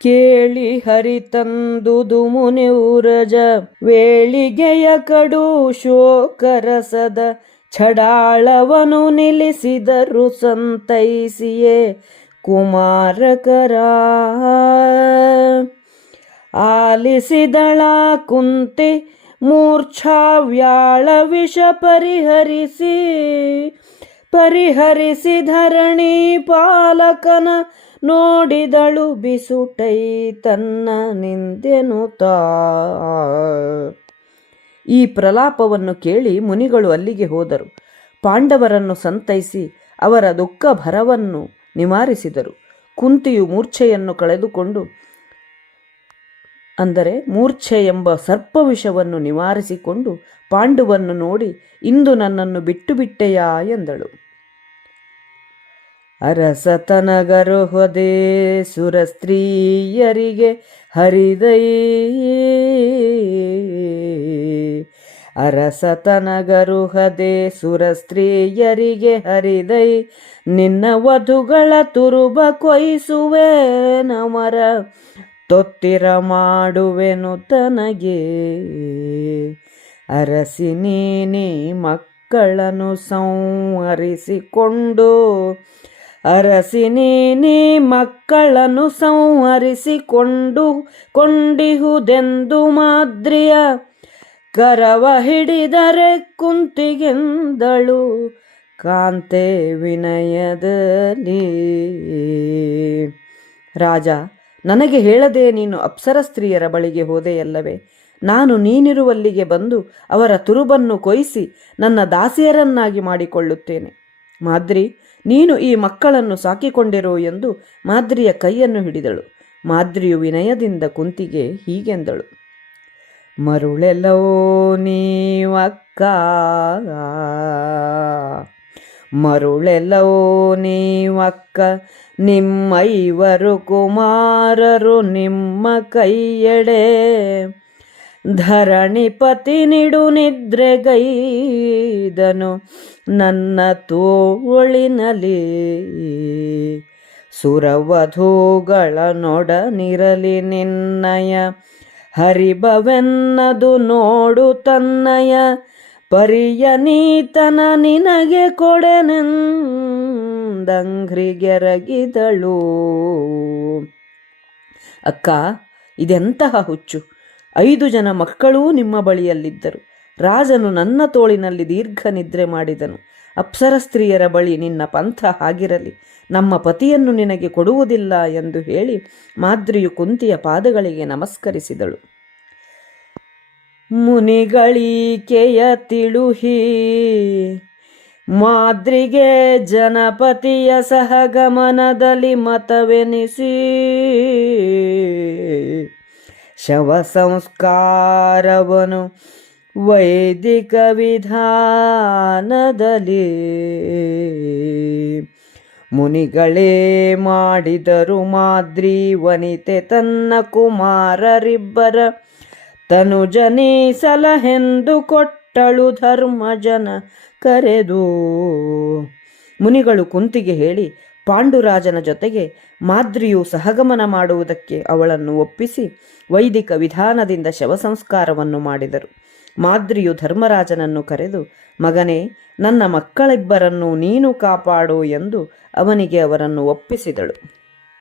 ಕೇಳಿ ಹರಿತಂದುದು ಮುನಿಯೂರಜ ವೇಳಿಗೆಯ ಕಡು ಶೋಕರಸದ ಛಡಾಳವನು ನಿಲ್ಲಿಸಿದರು ಸಂತೈಸಿಯೇ ಕುಮಾರಕರ. ಆಲಿಸಿದಳ ಕುಂತಿ ಮೂರ್ಛಾವ್ಯಾಳ ವಿಷ ಪರಿಹರಿಸಿ ಪರಿಹರಿಸಿ ಧರಣಿ ಪಾಲಕನ ನೋಡಿದಳು ಬಿಸುಟೈ ತನ್ನ ನಿಂದೆನು ತಾ. ಈ ಪ್ರಲಾಪವನ್ನು ಕೇಳಿ ಮುನಿಗಳು ಅಲ್ಲಿಗೆ ಹೋದರು. ಪಾಂಡವರನ್ನು ಸಂತೈಸಿ ಅವರ ದುಃಖ ಭರವನ್ನು ನಿವಾರಿಸಿದರು. ಕುಂತಿಯು ಮೂರ್ಛೆಯನ್ನು ಕಳೆದುಕೊಂಡು ಅಂದರೆ ಮೂರ್ಛೆ ಎಂಬ ಸರ್ಪವಿಷವನ್ನು ನಿವಾರಿಸಿಕೊಂಡು ಪಾಂಡುವನ್ನು ನೋಡಿ ಇಂದು ನನ್ನನ್ನು ಬಿಟ್ಟು ಬಿಟ್ಟೆಯಾ ಎಂದಳು. ಅರಸತನಗರು ಹೊದೆ ಸುರ ಸ್ತ್ರೀಯರಿಗೆ ಹರಿದೈ. ಅರಸತನಗರು ಹದೆ ಸುರ ಸ್ತ್ರೀಯರಿಗೆ ಹರಿದೈ. ನಿನ್ನ ವಧುಗಳ ತುರುಬ ಕೊಯ್ಸುವೆ ನಮರ. ತೊತ್ತಿರ ಮಾಡುವೆನು ತನಗೆ. ಅರಸಿ ನೀನಿ ಮಕ್ಕಳನ್ನು ಸಂಹರಿಸಿಕೊಂಡು ಅರಸಿ ನೀನಿ ಮಕ್ಕಳನ್ನು ಸಂಹರಿಸಿಕೊಂಡು ಕೊಂಡಿಹುದೆಂದು ಮಾದ್ರಿಯ ಕರವ ಹಿಡಿದರೆ ಕುಂತಿಗೆಂದಳು ಕಾಂತೆ ವಿನಯದಲ್ಲಿ. ರಾಜ, ನನಗೆ ಹೇಳದೆ ನೀನು ಅಪ್ಸರ ಸ್ತ್ರೀಯರ ಬಳಿಗೆ ಹೋದೆಯಲ್ಲವೇ? ನಾನು ನೀನಿರುವಲ್ಲಿಗೆ ಬಂದು ಅವರ ತುರುಬನ್ನು ಕೊಯ್ಸಿ ನನ್ನ ದಾಸಿಯರನ್ನಾಗಿ ಮಾಡಿಕೊಳ್ಳುತ್ತೇನೆ. ಮಾದ್ರಿ ನೀನು ಈ ಮಕ್ಕಳನ್ನು ಸಾಕಿಕೊಂಡಿರು ಎಂದು ಮಾದ್ರಿಯ ಕೈಯನ್ನು ಹಿಡಿದಳು. ಮಾದ್ರಿಯು ವಿನಯದಿಂದ ಕುಂತಿಗೆ ಹೀಗೆಂದಳು. ಮರುಳೆಲ್ಲವೋ ನೀವಕ್ಕ ಮರುಳೆಲ್ಲವೋ ನೀವಕ್ಕ ನಿಮ್ಮೈವರು ಕುಮಾರರು ನಿಮ್ಮ ಕೈಯೆಡೆ. ಧರಣಿಪತಿ ನಿಡು ನಿದ್ರೆಗೈದನು ನನ್ನ ತೋಳಿನಲಿ ಸುರವಧೂಗಳ ನೊಡನಿರಲಿ ನಿನ್ನಯ ಹರಿಭವೆನ್ನದು ನೋಡು ತನ್ನಯ, ಪರಿಯ ನೀತನ ನಿನಗೆ ಕೊಡೆನೆಂದಂಘ್ರಿಗೆರಗಿದಳು ಅಕ್ಕ, ಇದೆಂತಹ ಹುಚ್ಚು? ಐದು ಜನ ಮಕ್ಕಳೂ ನಿಮ್ಮ ಬಳಿಯಲ್ಲಿದ್ದರು. ರಾಜನು ನನ್ನ ತೋಳಿನಲ್ಲಿ ದೀರ್ಘ ನಿದ್ರೆ ಮಾಡಿದನು. ಅಪ್ಸರ ಸ್ತ್ರೀಯರ ಬಳಿ ನಿನ್ನ ಪಂಥ ಆಗಿರಲಿ ನಮ್ಮ ಪತಿಯನ್ನು ನಿನಗೆ ಕೊಡುವುದಿಲ್ಲ ಎಂದು ಹೇಳಿ ಮಾದ್ರಿಯು ಕುಂತಿಯ ಪಾದಗಳಿಗೆ ನಮಸ್ಕರಿಸಿದಳು. ಮುನಿಗಳೀಕೆಯ ತಿಳುಹಿ, ಮಾದ್ರಿಗೆ ಜನಪತಿಯ ಸಹಗಮನದಲ್ಲಿ ಮತವೆನಿಸಿ. ಶವ ಸಂಸ್ಕಾರವನು ವೈದಿಕ ವಿಧಾನದಲ್ಲಿ. ಮುನಿಗಳೇ ಮಾಡಿದರು ಮಾದ್ರಿ ವನಿತೆ ತನ್ನ ಕುಮಾರರಿಬ್ಬರ ತನುಜನಿ ಸಲಹೆಂದು ಕೊಟ್ಟಳು ಧರ್ಮಜನ ಕರೆದು. ಮುನಿಗಳು ಕುಂತಿಗೆ ಹೇಳಿ ಪಾಂಡುರಾಜನ ಜೊತೆಗೆ ಮಾದ್ರಿಯು ಸಹಗಮನ ಮಾಡುವುದಕ್ಕೆ ಅವಳನ್ನು ಒಪ್ಪಿಸಿ ವೈದಿಕ ವಿಧಾನದಿಂದ ಶವ ಸಂಸ್ಕಾರವನ್ನು ಮಾಡಿದರು. ಮಾದ್ರಿಯು ಧರ್ಮರಾಜನನ್ನು ಕರೆದು, ಮಗನೇ, ನನ್ನ ಮಕ್ಕಳಿಬ್ಬರನ್ನು ನೀನು ಕಾಪಾಡು ಎಂದು ಅವನಿಗೆ ಅವರನ್ನು ಒಪ್ಪಿಸಿದಳು.